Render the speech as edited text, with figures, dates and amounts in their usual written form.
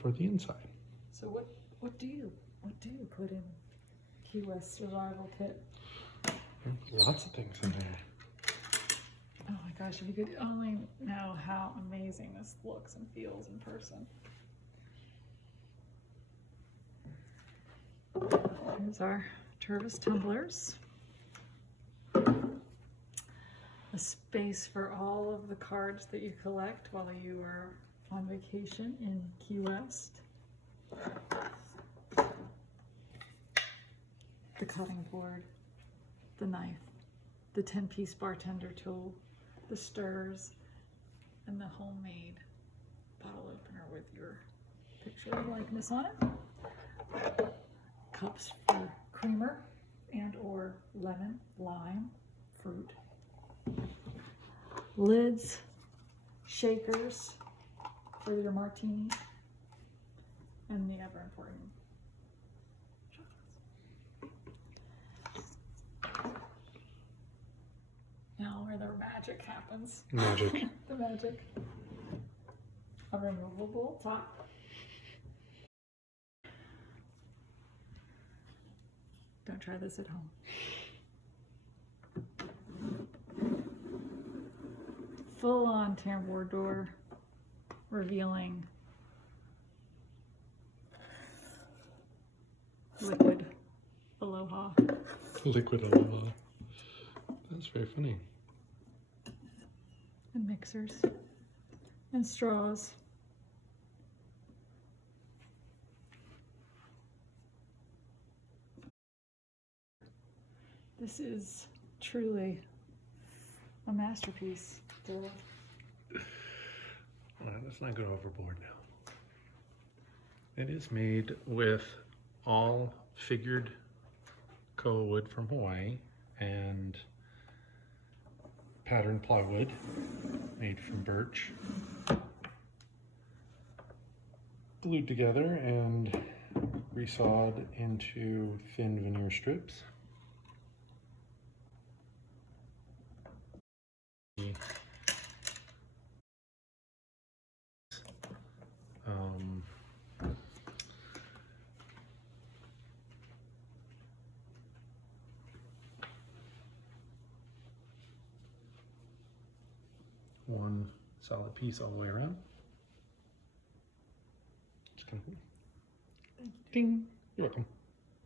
for the inside. So what do you put in Key West survival kit? Lots of things in there. Oh my gosh, if you could only know how amazing this looks and feels in person. Here's our Tervis tumblers. A space for all of the cards that you collect while you are on vacation in Key West. The cutting board, the knife, the 10-piece bartender tool, the stirrers, and the homemade bottle opener with your picture and likeness on it. Cups for creamer and or lemon, lime, fruit. Lids, shakers for your martini, and the ever important chocolates. Now where the magic happens. Magic. The magic. A removable top. Don't try this at home. Full-on tambour door, revealing liquid aloha. Liquid aloha. That's very funny. And mixers and straws. This is truly a masterpiece. Well, let's not go overboard now. It is made with all figured koa wood from Hawaii and patterned plywood made from birch, glued together and resawed into thin veneer strips. One solid piece all the way around. It's kind of cool. Ding. You're welcome.